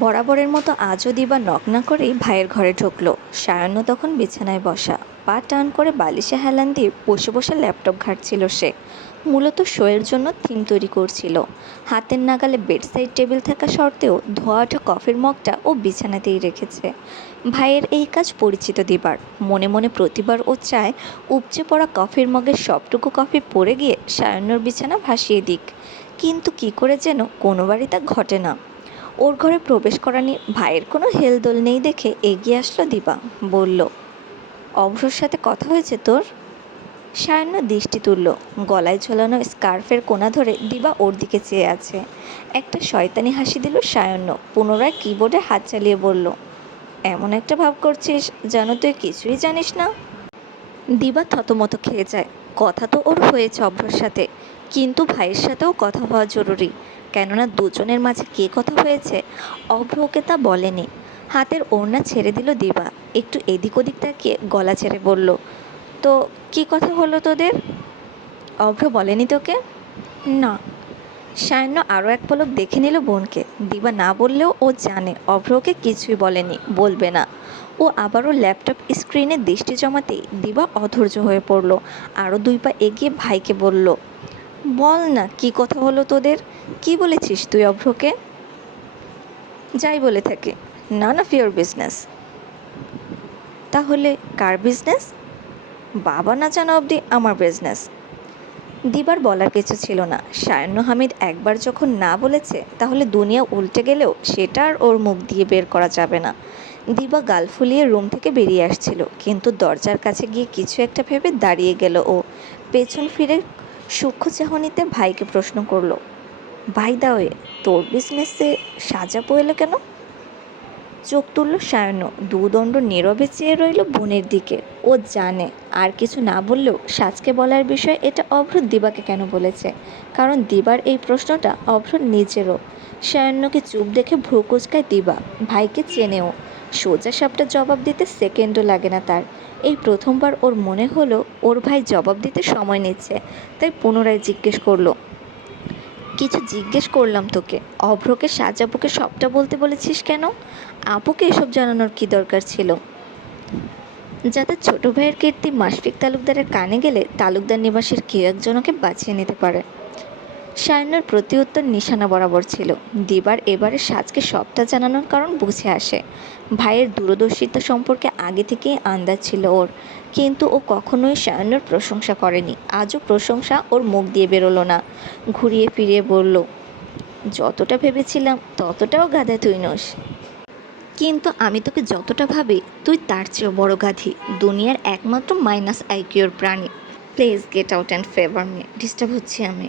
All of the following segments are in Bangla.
বরাবরের মতো আজও দিবা নক না করেই ভাইয়ের ঘরে ঢুকলো। সায়াহ্ন তখন বিছানায় বসা, পা টান করে বালিশে হেলান দিয়ে বসে বসে ল্যাপটপ ঘাঁটছিল সে। মূলত শোয়ের জন্য থিম তৈরি করছিল। হাতের নাগালে বেডসাইড টেবিল থাকা সত্ত্বেও ধোয়া ওঠা কফির মগটা ও বিছানাতেই রেখেছে। ভাইয়ের এই কাজ পরিচিত দিবার। মনে মনে প্রতিবার ও চায় উপচে পড়া কফির মগের সবটুকু কফি পড়ে গিয়ে সায়াহ্নর বিছানা ভাসিয়ে দিক, কিন্তু কি করে যেন কোনোবারই তা ঘটে না। ওর ঘরে প্রবেশ করা নিয়ে ভাইয়ের কোনো হেলদোল নেই দেখে এগিয়ে আসলো দিবা। বলল, অভ্রর সাথে কথা হয়েছে তোর? সায়াহ্ন দৃষ্টি তুলল। গলায় ঝোলানো স্কার্ফের কোণা ধরে দিবা ওর দিকে চেয়ে আছে। একটা শয়তানি হাসি দিল সায়াহ্ন, পুনরায় কিবোর্ডে হাত চালিয়ে বলল, এমন একটা ভাব করছিস যেন তুই কিছুই জানিস না। দিবা থতমত খেয়ে যায়। কথা তো ওর হয়েছে অভ্রর সাথে, কিন্তু ভাইয়ের সাথেও কথা হওয়া জরুরি। কেননা দুজনের মাঝে কে কথা হয়েছে অভ্র ওকে তা বলেনি। হাতের ওড়না ছেড়ে দিল দিবা। একটু এদিক ওদিক তাকিয়ে গলা ছেড়ে বলল, তো কি কথা হলো তোদের? অভ্র বলেনি তোকে? না। সায়াহ্ন আরও এক পলক দেখে নিল বোনকে। দিবা না বললেও ও জানে অভ্র ওকে কিছুই বলেনি, বলবে না। ও আবারও ল্যাপটপ স্ক্রিনে দৃষ্টি জমাতেই দিবা অধৈর্য হয়ে পড়ল। আরও 2 পা এগিয়ে ভাইকে বলল, বল না কি কথা হলো তোদের? কি বলেছিস তুই অভ্রকে? যাই বলে থাকে, নান অফ ইয়োর বিজনেস। তাহলে কার বিজনেস? বাবা না জানা অবধি আমার বিজনেস। দিবার বলার কিছু ছিল না। সায়াহ্ন হামিদ একবার যখন না বলেছে, তাহলে দুনিয়া উল্টে গেলেও সেটা আর ওর মুখ দিয়ে বের করা যাবে না। দিবা গাল ফুলিয়ে রুম থেকে বেরিয়ে আসছিল, কিন্তু দরজার কাছে গিয়ে কিছু একটা ভেবে দাঁড়িয়ে গেল ও। পেছন ফিরে সূক্ষ্ম চাহনিতে ভাইকে প্রশ্ন করলো, ভাই দাওয়ে, তোর বিজনেসে সাজাবো এলো কেন? চোখ তুলল সায়াহ্ন, দুদণ্ড নীরবে চেয়ে রইল বোনের দিকে। ও জানে আর কিছু না বললেও সাজকে বলার বিষয় এটা অভ্র দিবাকে কেন বলেছে, কারণ দিবার এই প্রশ্নটা অভ্র নিজেরও। সায়াহ্নকে চুপ দেখে ভ্রু কুঁচকায় দিবা। ভাইকে চেনেও, সোজা সাপটা জবাব দিতে সেকেন্ডও লাগে না তার। এই প্রথমবার ওর মনে হলো ওর ভাই জবাব দিতে সময় নিচ্ছে, তাই পুনরায় জিজ্ঞেস করলো, কিছু জিজ্ঞেস করলাম তোকে, অভ্রকে সাজাবুকে সবটা বলতে বলেছিস কেন? আপুকে এসব জানানোর কি দরকার ছিল? যাতে ছোট ভাইয়ের কীর্তি মাশফিক তালুকদারের কানে গেলে তালুকদার নিবাসের কেউ একজন ওকে বাঁচিয়ে নিতে পারে। সায়াহ্নর প্রতি উত্তর নিশানা বরাবর ছিল। দিবার এবারে সাজকে সবটা জানানোর কারণ বুঝে আসে। ভাইয়ের দূরদর্শিতা সম্পর্কে আগে থেকেই আন্দাজ ছিল ওর, কিন্তু ও কখনোই সায়াহ্নর প্রশংসা করেনি। আজও প্রশংসা ওর মুখ দিয়ে বেরোলো না। ঘুরিয়ে ফিরিয়ে বলল, যতটা ভেবেছিলাম ততটাও গাধা তুই নস, কিন্তু আমি তোকে যতটা ভাবি তুই তার চেয়েও বড় গাধি, দুনিয়ার একমাত্র মাইনাস আইকিউর প্রাণী। Please get out and favour me, disturb হচ্ছে আমি।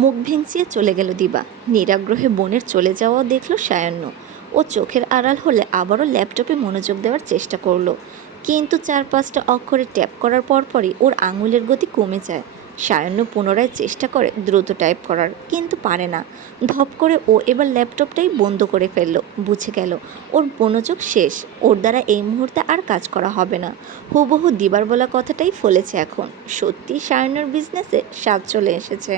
মুখ ভেঙচিয়ে চলে গেল দিবা। নিরাগ্রহে বোনের চলে যাওয়াও দেখল সায়াহ্ন। ও চোখের আড়াল হলে আবারও ল্যাপটপে মনোযোগ দেওয়ার চেষ্টা করলো, কিন্তু 4-5টা অক্ষরে ট্যাপ করার পরপরই ওর আঙুলের গতি কমে যায়। সায়াহ্ন পুনরায় চেষ্টা করে দ্রুত টাইপ করার, কিন্তু পারে না। ধপ করে ও এবার ল্যাপটপটাই বন্ধ করে ফেলল। বুঝে গেল ওর মনোযোগ শেষ, ওর দ্বারা এই মুহূর্তে আর কাজ করা হবে না। হুবহু দিবার বলা কথাটাই ফলেছে এখন। সত্যি সায়াহ্নর বিজনেসে স্বাদ চলে এসেছে।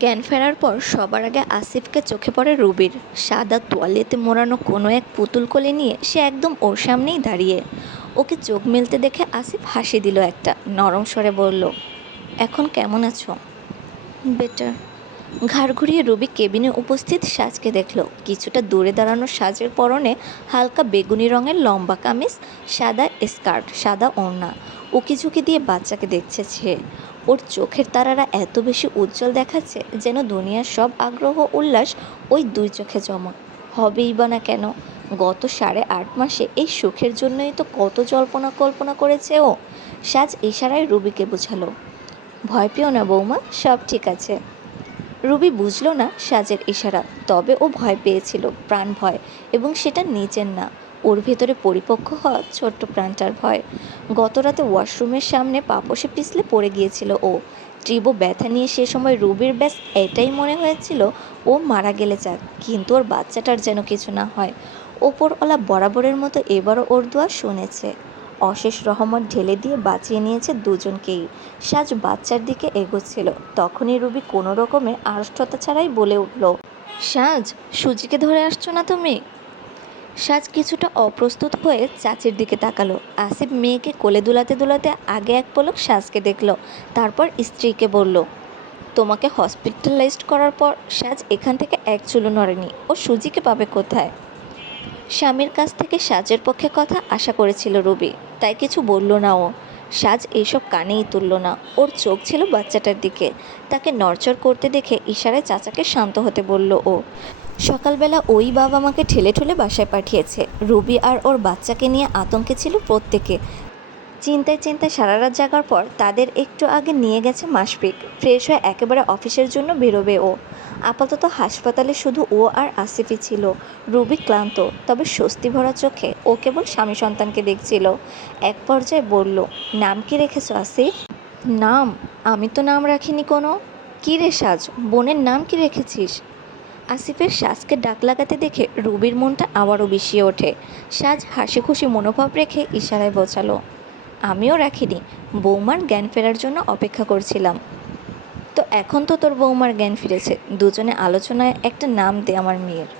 জ্ঞান ফেরার পর সবার আগে আসিফকে চোখে পড়ে রুবির। সাদা তোয়ালেতে মোড়ানো কোনো এক পুতুল কোলে নিয়ে সে একদম ওর সামনেই দাঁড়িয়ে। ওকে চোখ মেলতে দেখে আসিফ হাসি দিল একটা, নরম স্বরে বলল, এখন কেমন আছো? বেটার। ঘাড় ঘুরিয়ে রুবি কেবিনে উপস্থিত সাজকে দেখল। কিছুটা দূরে দাঁড়ানো সাজের পরনে হালকা বেগুনি রঙের লম্বা কামিজ, সাদা স্কার্ট, সাদা ওড়না। উকিঝুঁকি দিয়ে বাচ্চাকে দেখছে সে। ওর চোখের তারারা এত বেশি উজ্জ্বল দেখাচ্ছে যেন দুনিয়ার সব আগ্রহ উল্লাস ওই 2 চোখে জমা। হবেই বা না কেন? গত 8.5 মাসে এই সুখের জন্যই তো কত জল্পনা কল্পনা করেছে ও। সাজ ইশারায় রুবিকে বোঝালো, ভয় পেও না বৌমা, সব ঠিক আছে। রুবি বুঝল না সাজের ইশারা, তবে ও ভয় পেয়েছিল, প্রাণ ভয়, এবং সেটা নিজের না, ওর ভেতরে পরিপক্ক হওয়া ছোট্ট প্রাণটার ভয়। গতরাতে ওয়াশরুমের সামনে পাপোশে পিছলে পড়ে গিয়েছিল ও। তীব্র ব্যথা নিয়ে সে সময় রুবির ব্যাস এটাই মনে হয়েছিল, ও মারা গেলে যাক, কিন্তু ওর বাচ্চাটার যেন কিছু না হয়। ওপরওয়ালা বরাবরের মতো এবারও ওর দোয়া শুনেছে, অশেষ রহমত ঢেলে দিয়ে বাঁচিয়ে নিয়েছে দুজনকেই। সাজ বাচ্চার দিকে এগোচ্ছিল, তখনই রুবি কোনো রকমে আড়ষ্টতা ছাড়াই বলে উঠল, সাজ, সুজিকে ধরে আসছো না তুমি? সাজ কিছুটা অপ্রস্তুত হয়ে চাচির দিকে তাকালো। আসিফ মেয়েকে কোলে দুলাতে দুলাতে আগে এক পলক সাজকে দেখলো, তারপর স্ত্রীকে বলল, তোমাকে হসপিটালাইজড করার পর সাজ এখান থেকে এক চুলও নড়েনি, ও সুজিকে পাবে কোথায়? স্বামীর কাছ থেকে সাজের পক্ষে কথা আশা করেছিল রবি, তাই কিছু বলল না ও। সাজ এইসব কানেই তুলল না, ওর চোখ ছিল বাচ্চাটার দিকে। তাকে নড়চড় করতে দেখে ইশারায় চাচাকে শান্ত হতে বলল ও। সকালবেলা ওই বাবা মাকে ঠেলে ঠেলে বাসায় পাঠিয়েছে। রবি আর ওর বাচ্চাকে নিয়ে আতঙ্কে ছিল প্রত্যেকে। চিন্তায় চিন্তায় সারা রাত জাগার পর তাদের একটু আগে নিয়ে গেছে মাশফিক। ফ্রেশ হয়ে একেবারে অফিসের জন্য বেরোবে ও। আপাতত হাসপাতালে শুধু ও আর আসিফই ছিল। রুবি ক্লান্ত, তবে স্বস্তি ভরা চোখে ও কেবল স্বামী সন্তানকে দেখছিল। এক পর্যায়ে বলল, নাম কি রেখেছো আসিফ? নাম? আমি তো নাম রাখিনি কোনো। কী রে সাজ, বোনের নাম কি রেখেছিস? আসিফের সাজকে ডাক লাগাতে দেখে রুবির মনটা আবারও বিষিয়ে ওঠে। সাজ হাসি খুশি মনোভাব রেখে ইশারায় বোঝালো, আমিও রাখিনি, বৌমার জ্ঞান ফেরার জন্য অপেক্ষা করছিলাম। তো এখন তো তোর বৌমার জ্ঞান ফিরেছে, দুজনে আলোচনায় একটা নাম দে আমার মেয়ের।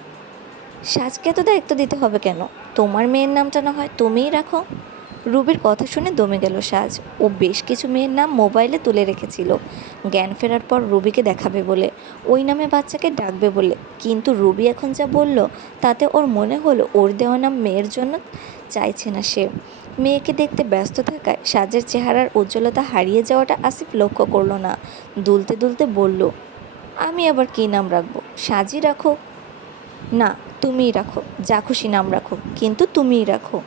সাজকে তো দায়িত্ব দিতে হবে কেন? তোমার মেয়ের নামটা না হয় তুমিই রাখো। রুবির কথা শুনে দমে গেল সাজ। ও বেশ কিছু মেয়ের নাম মোবাইলে তুলে রেখেছিল, জ্ঞান ফেরার পর রুবিকে দেখাবে বলে, ওই নামে বাচ্চাকে ডাকবে বলে। কিন্তু রুবি এখন যা বলল তাতে ওর মনে হলো ওর দেওয়া নাম মেয়ের জন্য চাইছে না সে। মেয়েকে দেখতে ব্যস্ত থাকায় সাজের চেহারার উজ্জ্বলতা হারিয়ে যাওয়াটা আসিফ লক্ষ্য করলো না। দুলতে দুলতে বলল, আমি আবার কী নাম রাখবো? সাজই রাখো। না, তুমিই রাখো, যা খুশি নাম রাখো, কিন্তু তুমিই রাখো।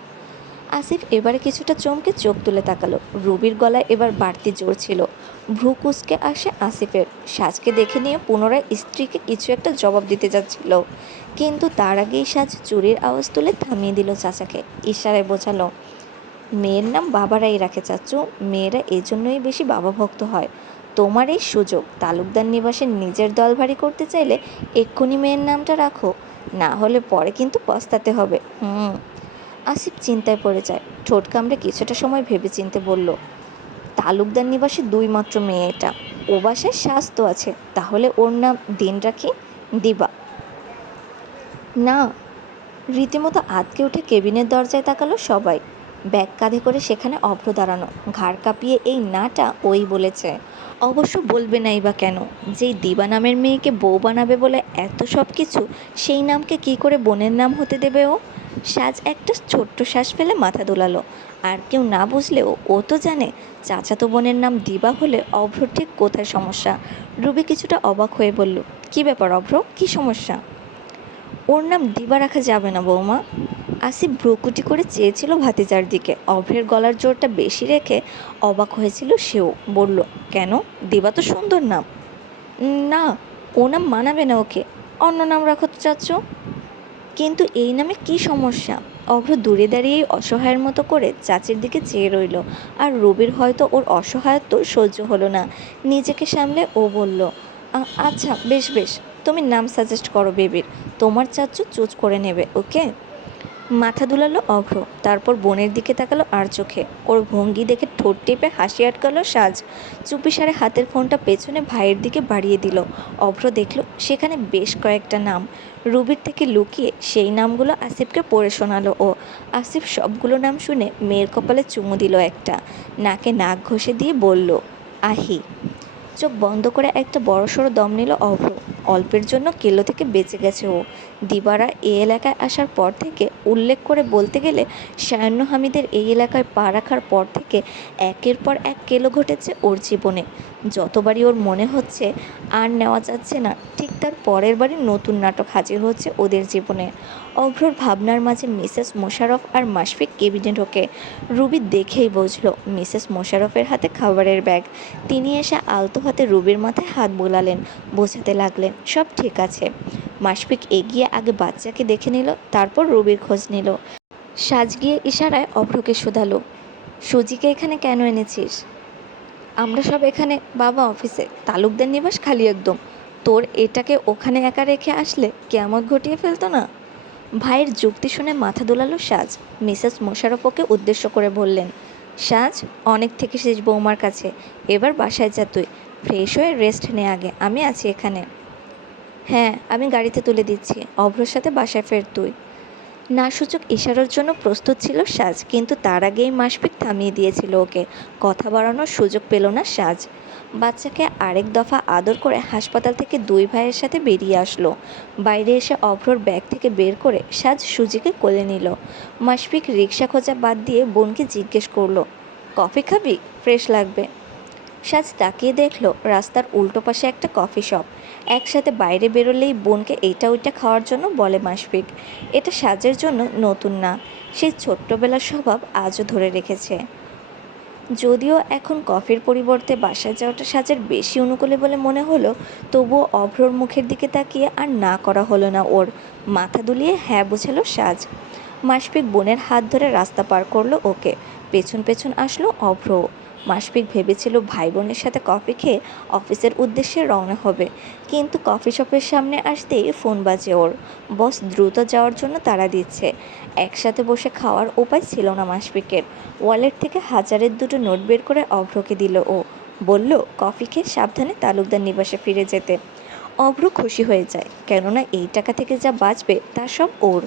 আসিফ এবারে কিছুটা চমকে চোখ তুলে তাকালো। রুবির গলায় এবার বাড়তি জোর ছিল। ভ্রু কুঁচকে আসে আসিফের। সাজকে দেখে নিয়ে পুনরায় স্ত্রীকে কিছু একটা জবাব দিতে যাচ্ছিল, কিন্তু তার আগেই সাজ চুরির আওয়াজ তুলে থামিয়ে দিল চাচাকে। ইশারায় বোঝালো, মেয়ের নাম বাবারাই রাখে চাচু, মেয়েরা এজন্যই বেশি বাবা ভক্ত হয়। তোমার এই সুযোগ, তালুকদার নিবাসে নিজের দল ভারী করতে চাইলে এক্ষুনি মেয়ের নামটা রাখো, না হলে পরে কিন্তু পস্তাতে হবে। আসিফ চিন্তায় পড়ে যায়। ঠোঁট কামড়ে কিছুটা সময় ভেবেচিন্তে বলল, তালুকদার নিবাসে দুই মাত্র মেয়ে এটা, ও বাসায় স্বাস্থ্য আছে, তাহলে ওর নাম দিন রাখি, দিবা। না। রীতিমতো আঁতকে উঠে কেবিনের দরজায় তাকালো সবাই। ব্যাগ কাঁধে করে সেখানে অভ্র দাঁড়ানো, ঘাড় কাঁপিয়ে এই নাটা ওই বলেছে। অবশ্য বলবে নাই বা কেন? যেই দিবা নামের মেয়েকে বউ বানাবে বলে এত সব কিছু, সেই নামকে কি করে বোনের নাম হতে দেবে ও? সাজ একটা ছোট্ট শ্বাস ফেলে মাথা দোলালো। আর কেউ না বুঝলেও ও তো জানে, চাচাতো বোনের নাম দিবা হলে অভ্রর ঠিক কোথায় সমস্যা। রুবি কিছুটা অবাক হয়ে বলল, কি ব্যাপার অভ্র, কি সমস্যা? ওর নাম দিবা রাখা যাবে না বৌমা। আসিফ ভ্রুকুটি করে চেয়েছিল ভাতিজার দিকে। অভ্রের গলার জোরটা বেশি রেখে অবাক হয়েছিল সেও। বলল, কেন? দিবা তো সুন্দর নাম। না, ও নাম মানাবে না ওকে, অন্য নাম রাখো তো চাচ্ছ। কিন্তু এই নামে কি সমস্যা? অভ্র দূরে দাঁড়িয়েই অসহায়ের মতো করে চাচির দিকে চেয়ে রইল। আর রবির হয়তো ওর অসহায়ত্ব সহ্য হলো না। নিজেকে সামলে ও বলল, আচ্ছা বেশ বেশ, তুমি নাম সাজেস্ট করো বেবির, তোমার চাচ্চু চুজ করে নেবে, ওকে। মাথা দুলালো অভ্র, তারপর বোনের দিকে তাকালো আর চোখে। ওর ভঙ্গি দেখে ঠোঁট টিপে হাসি আটকালো সাজ। চুপিসারে হাতের ফোনটা পেছনে ভাইয়ের দিকে বাড়িয়ে দিল। অভ্র দেখল সেখানে বেশ কয়েকটা নাম। রুবির থেকে লুকিয়ে সেই নামগুলো আসিফকে পড়ে শোনালো ও। আসিফ সবগুলো নাম শুনে মেয়ের কপালে চুমু দিল একটা, নাকে নাক ঘষে দিয়ে বলল, আহি। চোখ বন্ধ করে একটা বড়সড় দম নিল অভ্র। অল্পের জন্য কেলো থেকে বেঁচে গেছে ও। দিবারা এই এলাকায় আসার পর থেকে, উল্লেখ করে বলতে গেলে সায়ান্ন হামিদের এই এলাকায় পা রাখার পর থেকে একের পর এক কেলো ঘটেছে ওর জীবনে। যতবারই ওর মনে হচ্ছে আর নেওয়া যাচ্ছে না, ঠিক তার পরের বারই নতুন নাটক হাজির হচ্ছে ওদের জীবনে। অভ্রর ভাবনার মাঝে মিসেস মোশাররফ আর মাশফিক কেবিনে ঢোকে। রুবি দেখেই বুঝল মিসেস মোশাররফের হাতে খাবারের ব্যাগ। তিনি এসে আলতো হাতে রুবির মাথায় হাত বোলালেন, বোঝাতে লাগলেন সব ঠিক আছে। মাশফিক এগিয়ে আগে বাচ্চাকে দেখে নিল, তারপর রুবির খোঁজ নিল। সাজ গিয়ে ইশারায় অভ্রকে শোধালো, সুজিকে এখানে কেন এনেছিস? আমরা সব এখানে, বাবা অফিসে, তালুকদার নিবাস খালি একদম। তোর এটাকে ওখানে একা রেখে আসলে কেয়ামত ঘটিয়ে ফেলতো না। ভাইয়ের যুক্তি শুনে মাথা দোলালো সাজ। মিসেস মোশাররফ ওকে উদ্দেশ্য করে বললেন, সাজ, অনেক থেকেছিস বৌমার কাছে, এবার বাসায় যা তুই, ফ্রেশ হয়ে রেস্ট নে আগে, আমি আছি এখানে। হ্যাঁ, আমি গাড়িতে তুলে দিচ্ছি, অভ্রর সাথে বাসায় ফের তুই। না সূচক ইশারার জন্য প্রস্তুত ছিল সাজ, কিন্তু তার আগেই মাসফিক থামিয়ে দিয়েছিল ওকে। কথা বাড়ানোর সুযোগ পেল না সাজ। বাচ্চাকে আরেক দফা আদর করে হাসপাতাল থেকে দুই ভাইয়ের সাথে বেরিয়ে আসলো। বাইরে এসে অভ্রর ব্যাগ থেকে বের করে সাজ সুজিকে কোলে নিল। মাসফিক রিক্সা খোঁজা বাদ দিয়ে বোনকে জিজ্ঞেস করলো, কফি খাবি? ফ্রেশ লাগবে। সাজ তাকিয়ে দেখলো রাস্তার উল্টো পাশে একটা কফি শপ। একসাথে বাইরে বেরোলেই বোনকে এইটা ওইটা খাওয়ার জন্য বলে মাসফিক। এটা সাজের জন্য নতুন না, সেই ছোট্টবেলার স্বভাব আজও ধরে রেখেছে। যদিও এখন কফির পরিবর্তে বাসায় যাওয়াটা সাজের বেশি অনুকূলে বলে মনে হলো, তবুও অভ্রর মুখের দিকে তাকিয়ে আর না করা হলো না ওর। মাথা দুলিয়ে হ্যাঁ বোঝালো সাজ। মাসফিক বোনের হাত ধরে রাস্তা পার করলো ওকে। পেছন পেছন আসলো অভ্র। মাসফিক ভেবেছিল ভাই বোনের সাথে কফি খেয়ে অফিসের উদ্দেশ্যে রওনা হবে, কিন্তু কফি শপের সামনে আসতেই ফোন বাজে ওর। বস দ্রুত যাওয়ার জন্য তাড়া দিচ্ছে। একসাথে বসে খাওয়ার উপায় ছিল না মাসফিকের। ওয়ালেট থেকে হাজারের দুটো নোট বের করে অভ্রকে দিল ও। বলল, কফি খেয়ে সাবধানে তালুকদার নিবাসে ফিরে যেতে। অভ্র খুশি হয়ে যায়, কেননা এই টাকা থেকে যা বাঁচবে তা সব ওর।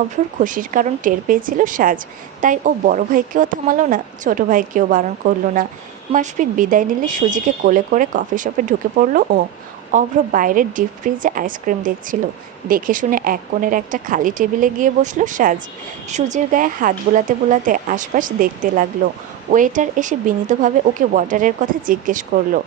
অভ্রর খুশির কারণ টের পেয়েছিল সাজ, তাই ও বড় ভাইকেও থামালো না, ছোট ভাইকেও বারণ করলো না। মাসফিক বিদায় নিলে সুজিকে কোলে করে কফি শপে ঢুকে পড়লো ও। অভ্র বাইরের ডিপ ফ্রিজে আইসক্রিম দেখছিল। দেখে শুনে এক কোণের একটা খালি টেবিলে গিয়ে বসলো সাজ। সুজির গায়ে হাত বোলাতে বোলাতে আশপাশ দেখতে লাগলো। ওয়েটার এসে বিনীতভাবে ওকে ওয়াটারের কথা জিজ্ঞেস করলো।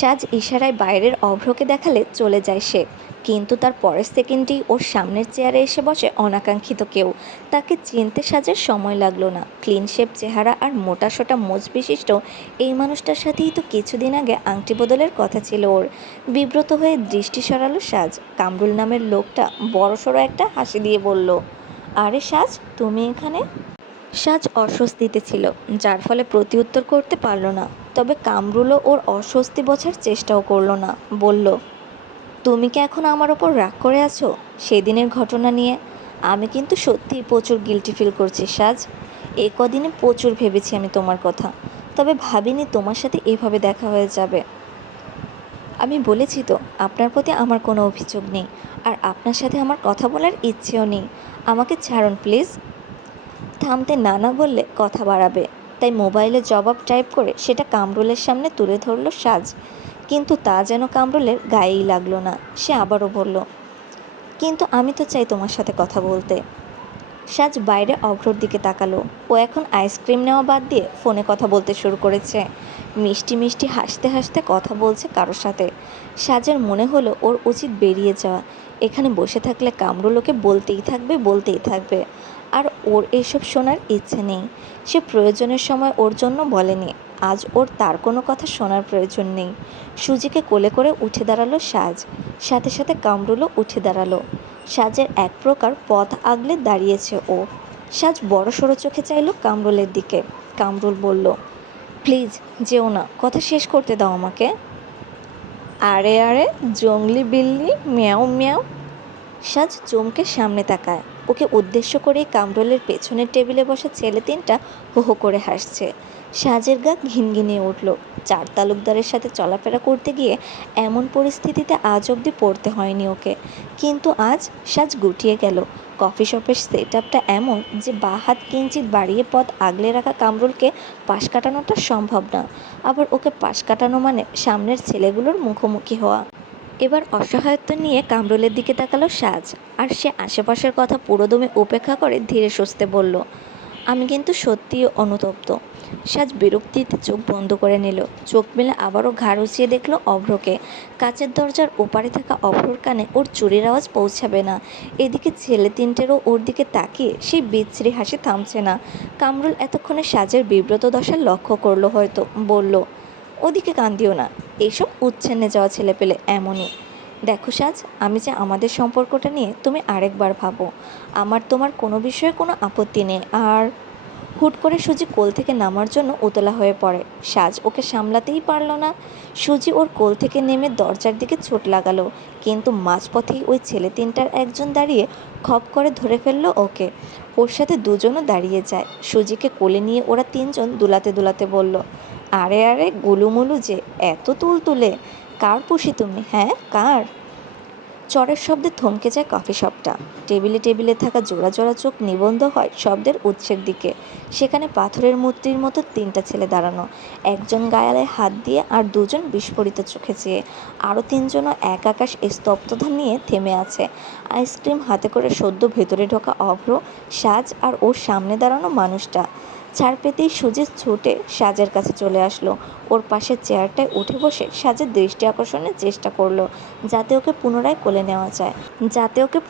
সাজ ইশারায় বাইরের অভ্রকে দেখালে চলে যায় সে, কিন্তু তার পরের সেকেন্ডেই ওর সামনের চেয়ারে এসে বসে অনাকাঙ্ক্ষিত কেউ। তাকে চিনতে সাজের সময় লাগলো না। ক্লিন শেপ চেহারা আর মোটাসোটা মোচ বিশিষ্ট এই মানুষটার সাথেই তো কিছুদিন আগে আংটি বদলের কথা ছিল ওর। বিব্রত হয়ে দৃষ্টি সরালো সাজ। কামরুল নামের লোকটা বড়সড় একটা হাসি দিয়ে বলল, আরে সাজ, তুমি এখানে? সাজ অস্বস্তিতে ছিল, যার ফলে প্রতিউত্তর করতে পারল না। তবে কামরুলও ওর অস্বস্তি বোঝার চেষ্টাও করল না। বলল, তুমি কি এখন আমার ওপর রাগ করে আছো সেদিনের ঘটনা নিয়ে? আমি কিন্তু সত্যিই প্রচুর গিল্টি ফিল করছি সাজ। এ কদিনে প্রচুর ভেবেছি আমি তোমার কথা, তবে ভাবিনি তোমার সাথে এভাবে দেখা হয়ে যাবে। আমি বলেছি তো, আপনার প্রতি আমার কোনো অভিযোগ নেই, আর আপনার সাথে আমার কথা বলার ইচ্ছেও নেই। আমাকে ছাড়ুন প্লিজ। থামতে না না বললে কথা বাড়াবে, তাই মোবাইলে জবাব টাইপ করে সেটা কামরুলের সামনে তুলে ধরল সাজ। কিন্তু তা যেন কামরুলের গায়েই লাগলো না। সে আবারও বলল, কিন্তু আমি তো চাই তোমার সাথে কথা বলতে। সাজ বাইরে অভ্রর দিকে তাকালো। ও এখন আইসক্রিম নেওয়া বাদ দিয়ে ফোনে কথা বলতে শুরু করেছে। মিষ্টি মিষ্টি হাসতে হাসতে কথা বলছে কারোর সাথে। সাজের মনে হলো ওর উচিত বেরিয়ে যাওয়া। এখানে বসে থাকলে কামরুল ওকে বলতেই থাকবে বলতেই থাকবে, আর ওর এসব শোনার ইচ্ছে নেই। সে প্রয়োজনের সময় ওর জন্য বলেনি, আজ ওর তার কোনো কথা শোনার প্রয়োজন নেই। সুজিকে কোলে করে উঠে দাঁড়ালো সাজ। সাথে সাথে কামরুলও উঠে দাঁড়ালো। সাজের এক প্রকার পথ আগলে দাঁড়িয়েছে ও। সাজ বড়সড় চোখে চাইল কামরুলের দিকে। কামরুল বলল, প্লিজ যেও না, কথা শেষ করতে দাও আমাকে। আরে আরে, জংলি বিল্লি, মিয়াও মিয়াও। সাজ চমকে সামনে তাকায়। ওকে উদ্দেশ্য করেই কামরুলের পেছনের টেবিলে বসা ছেলে তিনটা হো হো করে হাসছে। সাজের গা ঘিনঘিনিয়ে উঠল। চার তালুকদারের সাথে চলাফেরা করতে গিয়ে এমন পরিস্থিতিতে আজ অবধি পড়তে হয়নি ওকে, কিন্তু আজ সাজ গুটিয়ে গেল। কফি শপের সেট আপটা এমন যে বাঁ হাত কিঞ্চিত বাড়িয়ে পথ আগলে রাখা কামরুলকে পাশ কাটানোটা সম্ভব না। আবার ওকে পাশ কাটানো মানে সামনের ছেলেগুলোর মুখোমুখি হওয়া। এবার অসহায়ত্ব নিয়ে কামরুলের দিকে তাকালো সাজ, আর সে আশেপাশের কথা পুরোদমে উপেক্ষা করে ধীরে সুস্থে বলল, আমি কিন্তু সত্যিই অনুতপ্ত। সাজ বিরক্তিতে চোখ বন্ধ করে নিল। চোখ মেলে আবারও ঘাড় উঁচিয়ে দেখল অভ্রকে। কাচের দরজার ওপারে থাকা অভ্রর কানে ওর চুরির আওয়াজ পৌঁছাবে না। এদিকে ছেলে তিনটেরও ওর দিকে তাকিয়ে সেই বিচ্ছিরি হাসি থামছে না। কামরুল এতক্ষণে সাজের বিব্রত দশা লক্ষ্য করলো হয়তো। বলল, ওদিকে কান দিও না, এইসব উচ্ছন্নে যাওয়া ছেলে পেলে এমনই। দেখো সাজ, আমি যে আমাদের সম্পর্কটা নিয়ে তুমি আরেকবার ভাবো। আমার তোমার কোনো বিষয়ে কোনো আপত্তি নেই। আর হুট করে সুজি কোল থেকে নামার জন্য উতলা হয়ে পড়ে। সাজ ওকে সামলাতেই পারল না। সুজি ওর কোল থেকে নেমে দরজার দিকে ছুট লাগালো, কিন্তু মাঝপথেই ওই ছেলে তিনটার একজন দাঁড়িয়ে খপ করে ধরে ফেললো ওকে। ওর সাথে দুজনও দাঁড়িয়ে যায়। সুজিকে কোলে নিয়ে ওরা তিনজন দুলাতে দুলাতে বলল, আরে আরে গুলুমুলু যে, এত তুলতুলে! কার পুষি তুমি, হ্যাঁ কার? চরের শব্দে থমকে যায় কফি শপটা। টেবিলে টেবিলে থাকা জোড়া জোড়া চোখ নিবন্ধ হয় শব্দের উৎসের দিকে। সেখানে পাথরের মূর্তির মতো তিনটা ছেলে দাঁড়ানো, একজন গায়ে হাত দিয়ে আর দুজন বিস্ফোরিত চোখে চেয়ে। আরও তিনজনও এক আকাশ স্তব্ধতা নিয়ে থেমে আছে। আইসক্রিম হাতে করে সদ্য ভেতরে ঢোকা অভ্র, সাজ আর ওর সামনে দাঁড়ানো মানুষটা। ছাড় পেতেই সুজিত ছুটে সাজের কাছে চলে আসলো। ওর পাশের চেয়ারটায় উঠে বসে সাজের দৃষ্টি আকর্ষণের চেষ্টা করলো, যাতে ওকে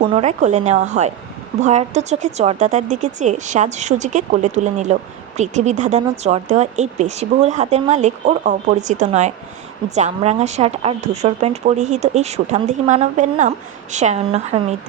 পুনরায় কোলে নেওয়া হয়। ভয়ার্ত চোখে চরদাতার দিকে চেয়ে সাজ সুজিকে কোলে তুলে নিল। পৃথিবী ধাঁধানো চর দেওয়া এই পেশিবহুল হাতের মালিক ওর অপরিচিত নয়। জামরাঙা শার্ট আর ধূসর প্যান্ট পরিহিত এই সুঠামদেহী মানবের নাম সায়ান্ন হামিদ।